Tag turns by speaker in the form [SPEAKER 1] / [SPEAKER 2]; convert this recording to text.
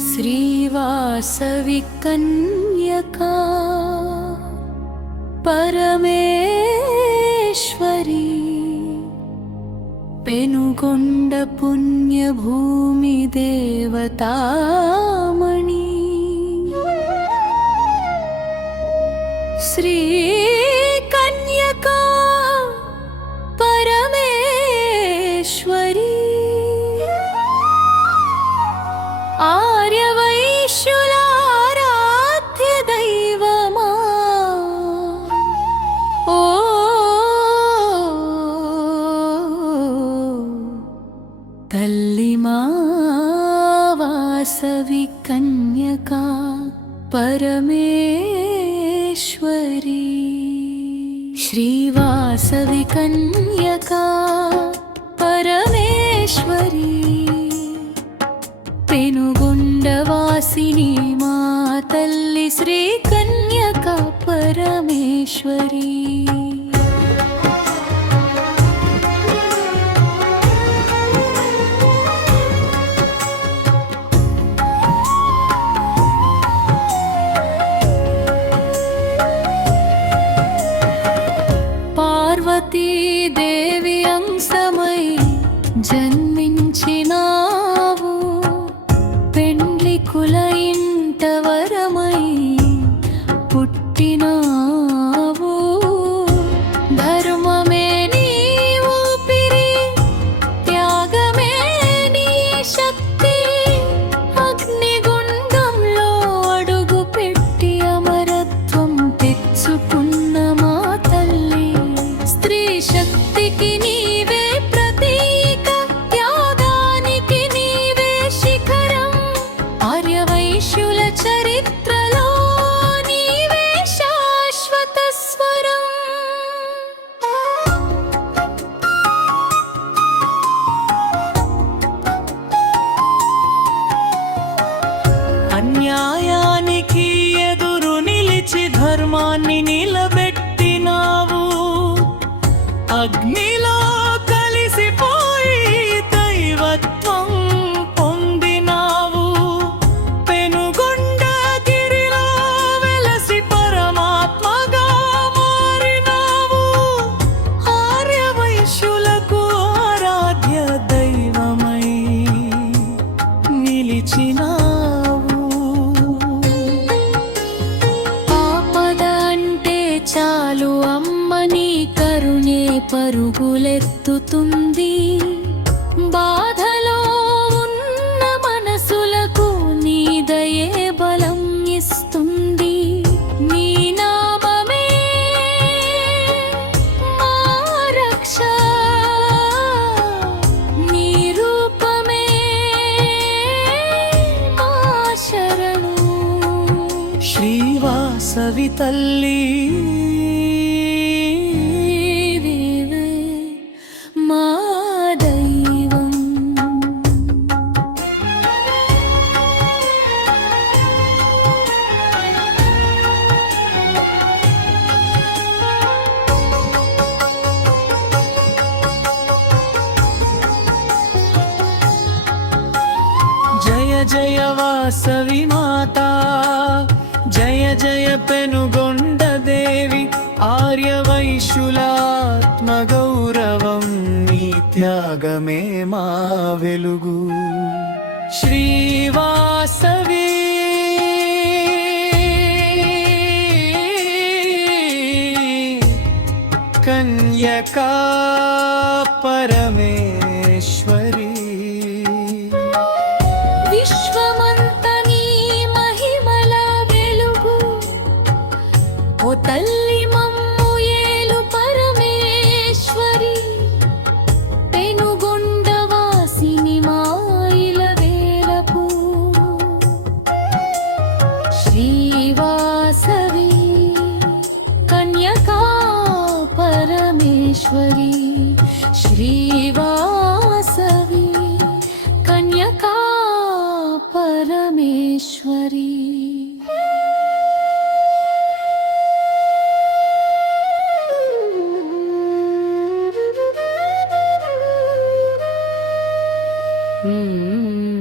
[SPEAKER 1] श्रीवासविकन्यका परमेश्वरी पेनुकुण्डपुण्यभूमिदेवतामणि श्री పరమేశ్వరి. శ్రీవాసవి కన్యకా పరమేశ్వరి. పెనుగొండవాసిని మా తల్లి శ్రీ
[SPEAKER 2] 真 అగ్నిలో
[SPEAKER 1] పరుగులెత్తుతుంది. బాధలో ఉన్న మనసులకు నీ దయే బలం ఇస్తుంది. నీ నామమే మా రక్ష. నీ రూపమే మా శరణు.
[SPEAKER 2] శ్రీవాసవి తల్లి. జయ వాసవి మాత జయ జయ పెనుగొండ దేవి ఆర్యవైశ్యులాత్మ గౌరవం నీ త్యాగమే మా వెలుగు. శ్రీవాసవి కన్యకా
[SPEAKER 1] పరమే తల్లి మమ్ము ఏలు పరమేశ్వరి పెనుగొండవాసిని మాయిల వేలపు. శ్రీవాసవి కన్యకా పరమేశ్వరి శ్రీవాసవి Hmm.